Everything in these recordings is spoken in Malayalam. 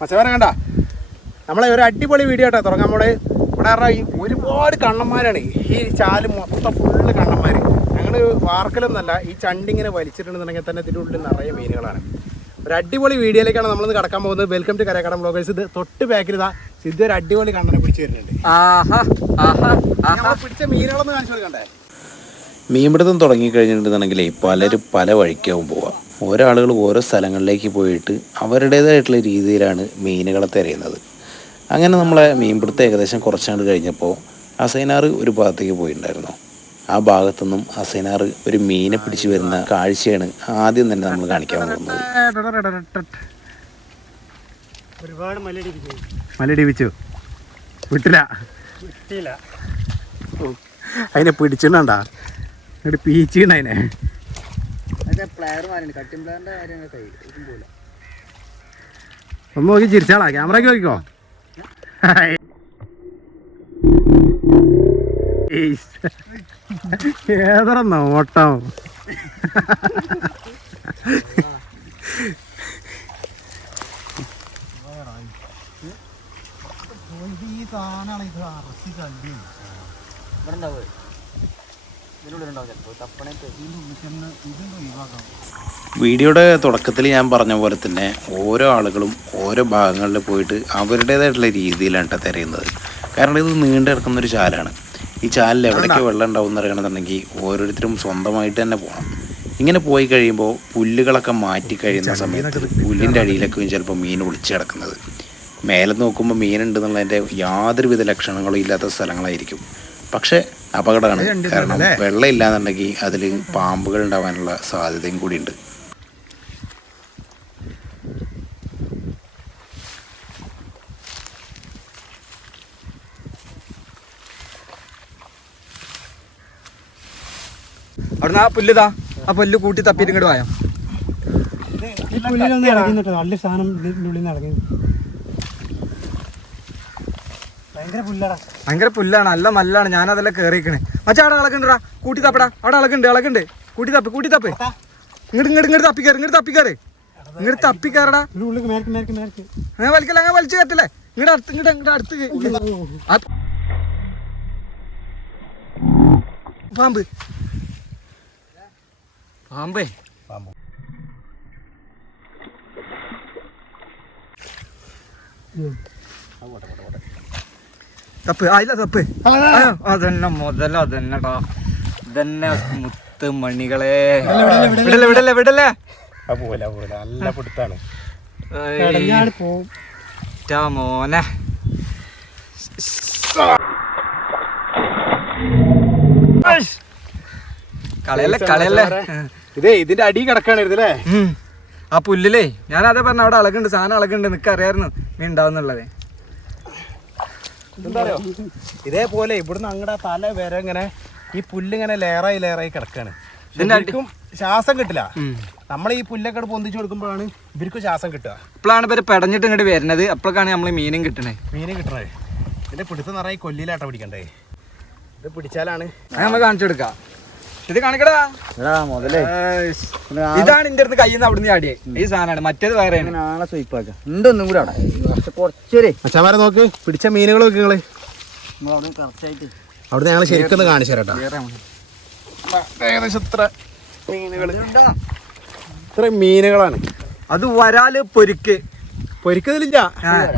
മച്ചവനെ കണ്ട? നമ്മളെ ഒരു അടിപൊളി വീഡിയോ കേട്ടോ തുടങ്ങാൻ നമ്മൾ ഇവിടെ പറഞ്ഞാൽ ഈ ഒരുപാട് കണ്ണന്മാരാണ്. ഈ ചാൽ മൊത്തം ഫുള്ള് കണ്ണന്മാർ ഞങ്ങൾ വാർക്കലൊന്നല്ല ഈ ചണ്ടിങ്ങനെ വലിച്ചിട്ടുണ്ടെന്നുണ്ടെങ്കിൽ തന്നെ ഇതിന്റെ ഉള്ളിൽ നിറയെ മീനുകളാണ്. ഒരു അടിപൊളി വീഡിയോയിലേക്കാണ് നമ്മളിന്ന് കടക്കാൻ പോകുന്നത്. വെൽക്കം ടു കരക്കടം ബ്ലോഗേഴ്സ് ഇത് തൊട്ട് ബാക്കിൽ ഇതാ സിദ്ധ ഒരു അടിപൊളി കണ്ണനെ പിടിച്ചു വരുന്നുണ്ട്. ആഹാ ആഹാ ആഹാ. നമ്മളെ പിടിച്ച മീനുകളൊന്ന് കാണിച്ചു കൊടുക്കണ്ടേ? മീൻപിടുത്തം തുടങ്ങിക്കഴിഞ്ഞിട്ടുണ്ടെന്നുണ്ടെങ്കിലേ പലരും പല വഴിക്കാവും പോവാം. ഓരോ ആളുകൾ ഓരോ സ്ഥലങ്ങളിലേക്ക് പോയിട്ട് അവരുടേതായിട്ടുള്ള രീതിയിലാണ് മീനുകളെ തിരയുന്നത്. അങ്ങനെ നമ്മളെ മീൻപിടുത്തം ഏകദേശം കുറച്ചാണ്ട് കഴിഞ്ഞപ്പോൾ അസൈനാർ ഒരു ഭാഗത്തേക്ക് പോയിട്ടുണ്ടായിരുന്നു ആ ഭാഗത്തുനിന്നും അസൈനാർ ഒരു മീനെ പിടിച്ചു വരുന്ന കാഴ്ചയാണ് ആദ്യം തന്നെ നമ്മൾ കാണിക്കാൻ പോകുന്നത്. ഒരുപാട് മലയിടിപ്പിച്ചു മലയിടിപ്പിച്ചു വിട്ടില്ല. കിട്ടിയില്ല അതിനെ പിടിച്ചിട്ടുണ്ടാ എന്നിട്ട് മറ്റേ പ്ലെയർ മാറിയാണ് കട്ടിംഗ് പ്ലെയറിന്റെ കാര്യങ്ങൾ കൈ ഇതും പോലെ. ഒന്ന് നോക്കി ചിരിച്ചാളാ? ക്യാമറയ്ക്ക് നോക്കിക്കോ. ഏതറ നോട്ടം? സാധനമാണ് ഇത് ഇതിനുള്ളിൽ കണ്ടി ചിലപ്പോൾ തപ്പണേ വീഡിയോയുടെ തുടക്കത്തിൽ ഞാൻ പറഞ്ഞ പോലെ തന്നെ ഓരോ ആളുകളും ഓരോ ഭാഗങ്ങളിൽ പോയിട്ട് അവരുടേതായിട്ടുള്ള രീതിയിലാണ് ട്ടോ തിരയുന്നത്. കാരണം ഇത് നീണ്ടു കിടക്കുന്ന ഒരു ചാലാണ്. ഈ ചാലിൽ എവിടേക്ക് വെള്ളം ഉണ്ടാവും എന്ന് അറിയണമെന്നുണ്ടെങ്കിൽ ഓരോരുത്തരും സ്വന്തമായിട്ട് തന്നെ പോകണം. ഇങ്ങനെ പോയി കഴിയുമ്പോൾ പുല്ലുകളൊക്കെ മാറ്റി കഴിയുന്ന സമയത്ത് പുല്ലിന്റെ അടിയിലൊക്കെയും ചിലപ്പോൾ മീൻ ഒളിച്ചു കിടക്കുന്നത്. മേലെ നോക്കുമ്പോൾ മീനുണ്ടെന്നുള്ളതിന്റെ യാതൊരുവിധ ലക്ഷണങ്ങളും ഇല്ലാത്ത സ്ഥലങ്ങളായിരിക്കും. പക്ഷേ അപകടമാണ്. കാരണം വെള്ളം ഇല്ലാന്നുണ്ടെങ്കിൽ അതിൽ പാമ്പുകൾ ഉണ്ടാവാനുള്ള സാധ്യതയും കൂടിയുണ്ട്. അവിടുന്ന് ആ പുല്ലിതാ ആ പുല്ല് കൂട്ടി തപ്പിയിട്ട് ഇങ്ങോട്ട് വായോ? ഈ പുല്ലിലൊന്നും ഇളകുന്നുട്ടോ നല്ല സാധനം ഉള്ളിൽ നിന്ന് ഇളകി ഭയങ്കര പുല്ലാണ് നല്ല മല്ലാണ്. ഞാൻ അതെല്ലാം കേറിക്കണേ മച്ചാ അവിടെ ഇളകണ്ടാ കൂട്ടി തപ്പടാ. അവിടെ ഇളകുണ്ട് ഇളകുണ്ട് കൂട്ടി തപ്പ് കൂട്ടി തപ്പ്. ഇങ്ങോട്ട് ഇങ്ങോട്ട് ഇങ്ങോട്ട് തപ്പിക്കാറ് ഇങ്ങോട്ട് തപ്പിക്കാറ്. ഇങ്ങോട്ട് തപ്പിക്കാറടാ. അങ്ങനെ വലിക്കല അങ്ങനെ വലിച്ചു കയറ്റല്ലേ. ഇങ്ങോട്ട് അടുത്ത് ഇങ്ങോട്ട് ഇങ്ങോട്ട് അടുത്ത് പാമ്പ് പാമ്പേ. പാമ്പ്. തപ്പ് ആ ഇല്ല തപ്പ്. അയ്യോ, അതന്നെ മുതല അതന്നെടാ. ഇതന്നെ മുത്ത് മണികളെ വിടല്ലേ വിടല്ലേ. വിടല്ലേ പോലെ പോലെ. നല്ല പിടുത്താണ്. മോനെ. കളയല്ലേ കളയല്ലേ. ഇതേ ഇതിന്റെ അടി കിടക്കാണ് ആ പുല്ലിലേ ഞാൻ അതേ പറഞ്ഞ അവിടെ അളകുണ്ട് സാധനം അളകുണ്ട് നിനക്ക് അറിയായിരുന്നു മീൻ ഉണ്ടാവുന്നുള്ളത്. എന്താ ഇതേപോലെ ഇവിടുന്ന് അങ്ങടെ തല വരെ ഇങ്ങനെ ഈ പുല്ലിങ്ങനെ ലെയറായി ലെയറായി കിടക്കാണ്. ഇവർക്കും ശ്വാസം കിട്ടില്ല. നമ്മൾ ഈ പുല്ലൊക്കെ പൊന്തിച്ചു കൊടുക്കുമ്പോഴാണ് ഇവർക്കും ശ്വാസം കിട്ടുക. ഇപ്പോഴാണ് ഇവർ പെടഞ്ഞിട്ട് ഇങ്ങോട്ട് വരുന്നത്. അപ്പോഴേക്കാണ് നമ്മൾ മീനും കിട്ടണേ. മീനും കിട്ടണേ. ഇതിന്റെ പിടുത്തം നിറയെ കൊല്ലിയിലാട്ട പിടിക്കണ്ടേ. ഇത് പിടിച്ചാലാണ് നമ്മൾ കാണിച്ചു കൊടുക്കാം. ഇത് കാണിക്കടാ. മുതലേ. ഇതാണ് എന്റെ അടുത്ത് കയ്യിൽ നിന്ന് അവിടുന്ന് ചാടിയേ ഈ സാധനമാണ്. മറ്റേത് വേറെ നാളെ സ്വയിപ്പാക്ക ഉണ്ടൊന്നും കൂടെ അവിടെ. കുറച്ച് കുറച്ചൊരു അച്ഛന്മാരെ നോക്ക്. പിടിച്ച മീനുകൾ നോക്ക് നിങ്ങൾ. അവിടുന്ന് ഞങ്ങൾ ശരിക്കും കാണിച്ചു തരാം ഏകദേശം ഇത്ര മീനുകൾ ഇത്ര മീനുകളാണ്. അത് വരാൽ പൊരിക്ക്. പൊരിക്കതിലില്ല.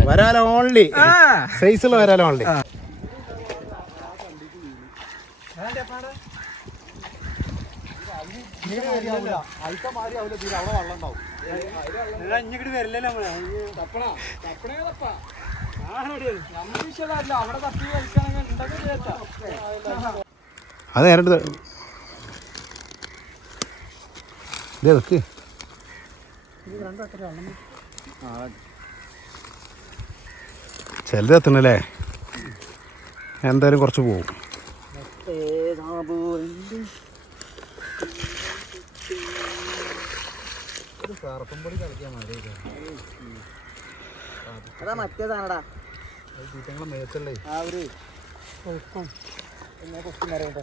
വരാല ഓൺലി ആ. സൈസുള്ള വരാല ഓൺലി ഇങ്ങോട്ട് വരില്ലല്ലോ നമ്മളെ. അത് നേരിട്ട് ഇതേ നിക്ക് ചിലത് എത്തണല്ലേ? എന്തായാലും കുറച്ച് പോകും ഇത് സർപ്പം കളിക്കാൻ മതി അതാ മറ്റേതാണടാ തീറ്റങ്ങളെ മേത്തല്ലേ ആ ഒരു കൊഴുപ്പം എന്നെ കൊച്ചു നിറയട്ടെ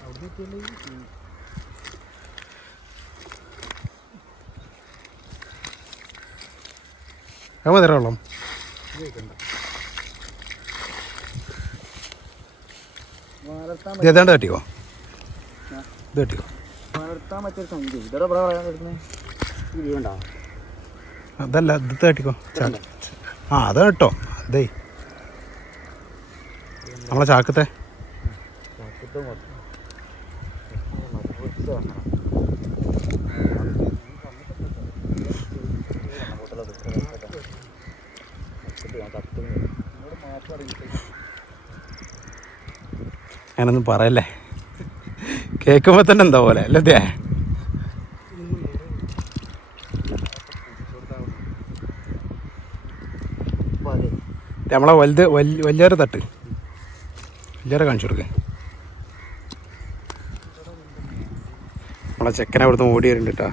അവിടുന്ന് എത്തിയല്ലേ ഇത് പറ്റിയ സംഖ്യ ഇതോടെ ഇവിടെ പറയാൻ പറ്റുന്നത് അതല്ല ഇത് തട്ടിക്കോ ആ അത് കേട്ടോ. അതേ. നമ്മളെ ചാക്കത്തെ ചാക്കത്തെ? ഞാനൊന്നും പറയല്ലേ? കേൾക്കുമ്പോൾ തന്നെ എന്താ പോലെ? അല്ലേ നമ്മളെ വലുത് വലിയ തട്ട്. വലിയൊരു കാണിച്ചു കൊടുക്ക. നമ്മളെ ചെക്കനെ അവിടുന്ന് ഓടി വരുന്നുണ്ട് കേട്ടോ.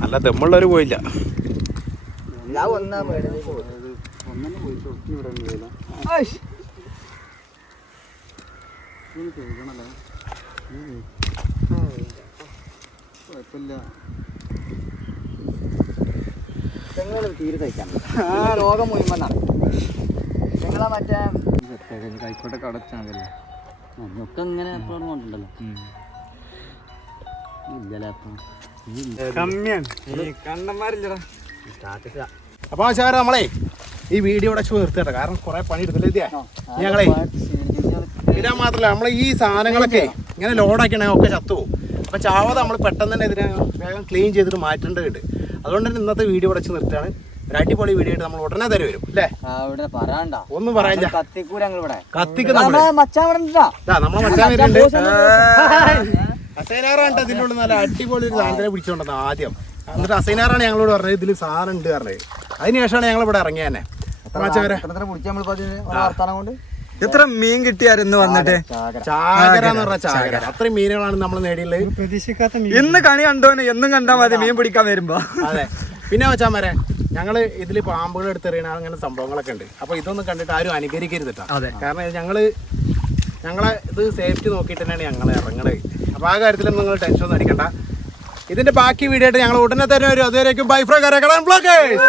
നല്ല തെമ്മുള്ളവർ പോയില്ല. ഞാൻ ഒന്നാ മേടിച്ച് തീരെ കഴിക്കാൻ രോഗം മുഴുവൻ മറ്റേ കൈക്കോട്ടെ കടച്ചാണല്ലോ. നമുക്ക് ഇങ്ങനെ എപ്പോഴും കൊണ്ടുണ്ടല്ലോ അപ്പം? ആശാര നമ്മളെ ഈ വീഡിയോ ഇവിടെ വെച്ച് നിർത്തട്ടെ കാരണം കുറേ പണി എടുത്തില്ല ഞങ്ങളെ ഇതാ മാത്രല്ല നമ്മളെ ഈ സാധനങ്ങളൊക്കെ ഇങ്ങനെ ലോഡാക്കണേ ഒക്കെ ചത്തുപോകും അപ്പൊ ചാവാതെ നമ്മൾ പെട്ടെന്ന് തന്നെ ഇതിനെ വേഗം ക്ലീൻ ചെയ്തിട്ട് മാറ്റേണ്ടതുണ്ട് അതുകൊണ്ട് തന്നെ ഇന്നത്തെ വീഡിയോ ഇവിടെ നിർത്തുകയാണ്. ഒരു അടിപൊളി വീഡിയോ ആയിട്ട് നമ്മൾ ഉടനെ തരും വരും അല്ലേ? പറയാണ്ട. ഒന്നും പറയാനില്ല. കത്തിക്കൂല കത്തിക്കുന്ന മച്ചാൻ നമ്മളെ വരുന്നുണ്ട്. അസൈനാറാണ് ഇതിന്റെ ഉള്ളിൽ നല്ല അടിപൊളി ഒരു സാധനത്തിനെ പിടിച്ചോണ്ടത് ആദ്യം. എന്നിട്ട് അസൈനാറാണ് ഞങ്ങളോട് പറഞ്ഞത് ഇതിൽ സാധനം ഉണ്ട് പറഞ്ഞത് അതിനുശേഷമാണ് ഞങ്ങൾ ഇവിടെ ഇറങ്ങിയ തന്നെ. എത്ര പിടിച്ചാൽ നമ്മൾ വർത്താനം കൊണ്ട്? എത്ര മീൻ കിട്ടിയായിരുന്നു വന്നിട്ട് ചാകര. എന്ന് പറഞ്ഞ ചാകര. അത്രയും മീനുകളാണ് നമ്മൾ നേടിയുള്ളത്. ഇന്ന് കണി കണ്ടോന് എന്നും കണ്ടാ മതി മീൻ പിടിക്കാൻ വരുമ്പോ. അതെ. പിന്നെ വെച്ചാൽ മരെ ഞങ്ങൾ ഇതിൽ പാമ്പുകൾ എടുത്തെറിയണ അങ്ങനെ സംഭവങ്ങളൊക്കെ ഉണ്ട്. അപ്പൊ ഇതൊന്നും കണ്ടിട്ട് ആരും അനുകരിക്കരുത് കേട്ടോ അതെ. കാരണം ഞങ്ങൾ ഞങ്ങളെ ഇത് സേഫ്റ്റി നോക്കിയിട്ട് തന്നെയാണ് ഞങ്ങൾ ഇറങ്ങണത്. അപ്പൊ ആ കാര്യത്തിലൊന്നും നിങ്ങൾ ടെൻഷൻ ഒന്നും അടിക്കണ്ട. ഇതിന്റെ ബാക്കി വീഡിയോ ആയിട്ട് ഞങ്ങൾ ഉടനെ തന്നെ വരും. അതുവരേക്കും ബൈ ഫ്രോ കരകളാൻ ബ്ലോക്കേഴ്സ്